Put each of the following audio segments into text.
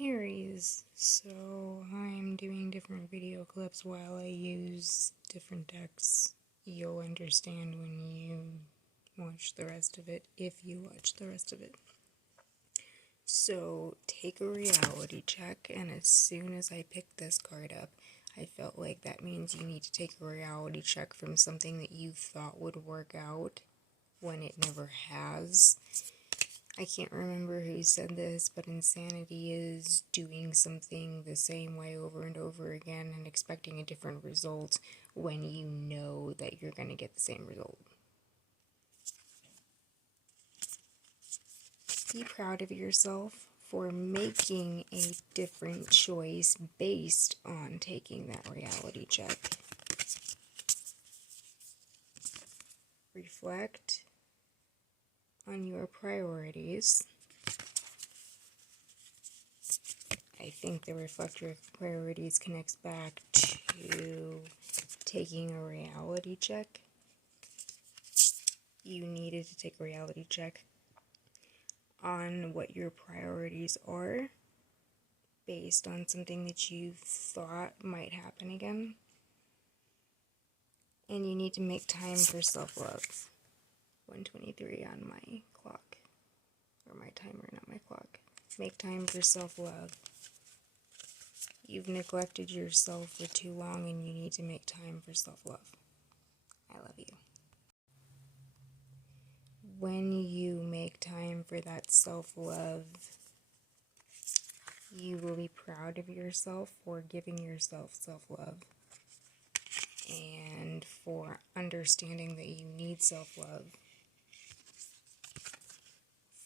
Aries, so I'm doing different video clips while I use different decks. You'll understand when you watch the rest of it, if you watch the rest of it. So take a reality check, and as soon as I picked this card up, I felt like that means you need to take a reality check from something that you thought would work out when it never has. I can't remember who said this, but insanity is doing something the same way over and over again and expecting a different result when you know that you're going to get the same result. Be proud of yourself for making a different choice based on taking that reality check. Reflect on your priorities. I think the reflect your priorities connects back to taking a reality check. You needed to take a reality check on what your priorities are based on something that you thought might happen again. And you need to make time for self-love. 1:23 on my clock. Or my timer, not my clock. Make time for self-love. You've neglected yourself for too long and you need to make time for self-love. I love you. When you make time for that self-love, you will be proud of yourself for giving yourself self-love and for understanding that you need self-love,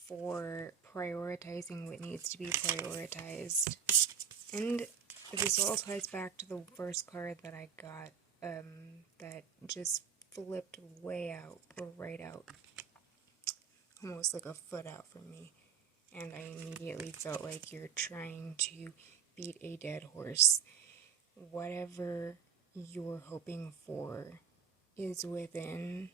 for prioritizing what needs to be prioritized. And this all ties back to the first card that I got that just flipped way out, or right out, almost like a foot out from me. And I immediately felt like you're trying to beat a dead horse. Whatever you're hoping for is within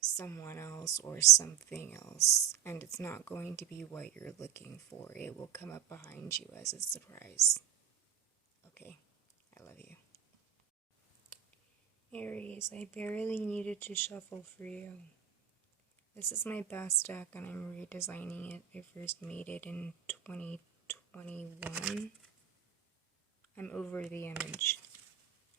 someone else or something else, and it's not going to be what you're looking for. It will come up behind you as a surprise. Okay, I love you. Aries, I barely needed to shuffle for you. This is my best deck and I'm redesigning it. I first made it in 2021. I'm over the image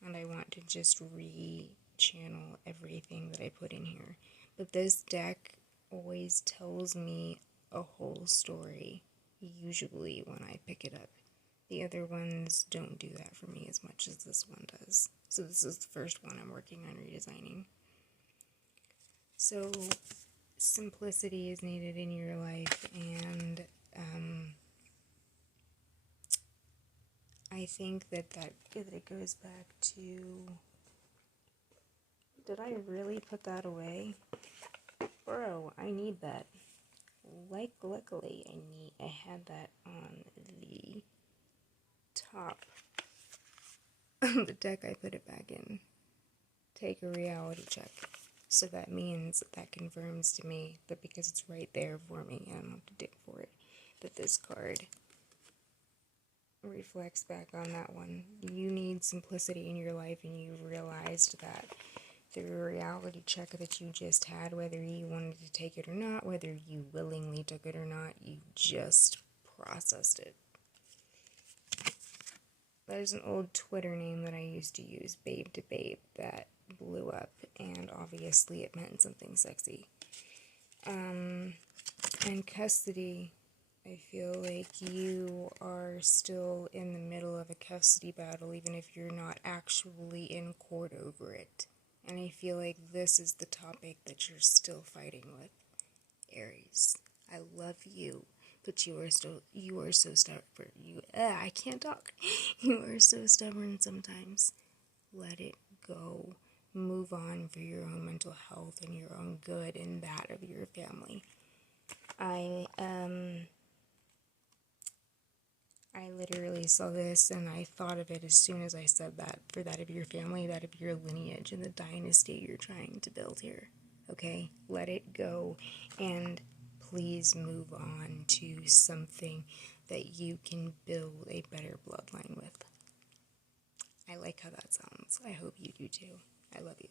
and I want to just re-channel everything that I put in here. But this deck always tells me a whole story, usually when I pick it up. The other ones don't do that for me as much as this one does. So this is the first one I'm working on redesigning. So simplicity is needed in your life, and I think that it goes back to, did I really put that away? Bro, I need that. Luckily, I had that on the top of the deck. I put it back in. Take a reality check. So that means that confirms to me that because it's right there for me, I don't have to dig for it, that this card reflects back on that one. You need simplicity in your life, and you realized that through a reality check that you just had, whether you wanted to take it or not, whether you willingly took it or not, you just processed it. There's an old Twitter name that I used to use, Babe to Babe, that blew up, and obviously it meant something sexy. And custody, I feel like you are still in the middle of a custody battle, even if you're not actually in court over it. And I feel like this is the topic that you're still fighting with, Aries. I love you, but you are so stubborn. I can't talk. You are so stubborn sometimes. Let it go. Move on for your own mental health and your own good and that of your family. I literally saw this and I thought of it as soon as I said that, for that of your family, that of your lineage and the dynasty you're trying to build here. Okay? Let it go and please move on to something that you can build a better bloodline with. I like how that sounds. I hope you do too. I love you.